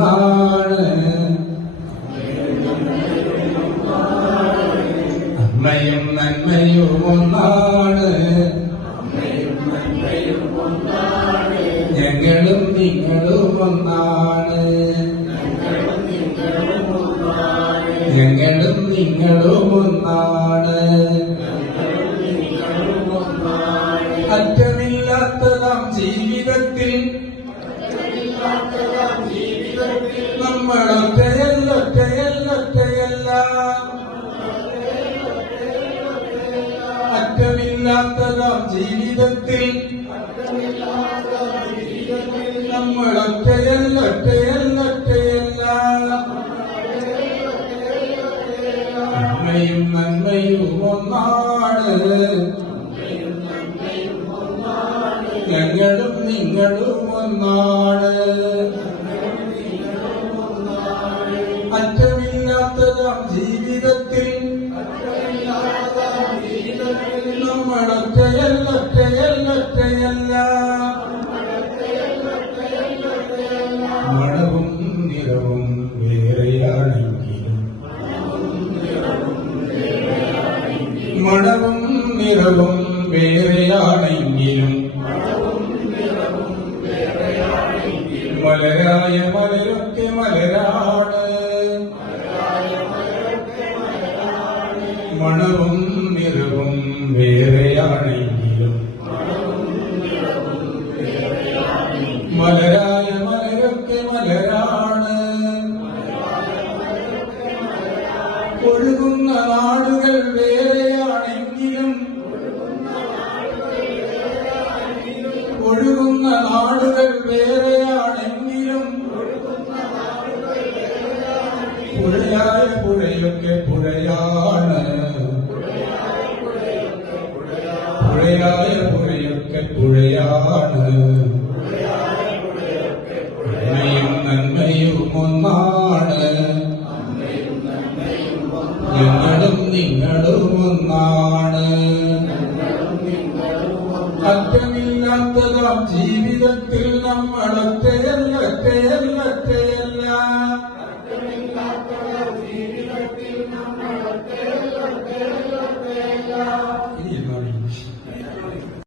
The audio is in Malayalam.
ഒന്നാണ്. അമ്മയും നന്മയും ഒന്നാണ്. ഞങ്ങളും നിങ്ങളും ഒന്നാണ്. ഞങ്ങളും നിങ്ങളും ഒന്നാണ്. അറ്റമില്ലാത്തതാം ജീവിതത്തിൽ നമ്മൾ ഒറ്റയല്ല. അറ്റമില്ലാത്തതാം ജീവിതത്തിൽ നമ്മൾ ഒറ്റയല്ല. അമ്മയും നന്മയും ഒന്നാണ്. ഞങ്ങളും നിങ്ങളും ഒന്നാണ്. അറ്റമില്ലാത്തതാം ജീവിതത്തിൽ നമ്മൾ ഒറ്റയല്ല. മണവും നിറവും വേറെയാണെങ്കിലും മലരായ മലരൊക്കെ മലരാണ്. മണവും നിറവും വേറെയാണെങ്കിലും മലരായ മലരൊക്കെ മലരാണ്. ഒഴുകുന്ന നാടുകൾ വേറെയാണെങ്കിലും പുഴയായ പുഴയൊക്കെ പുഴയാണ്. പുഴയായ പുഴയൊക്കെ പുഴയാണ്.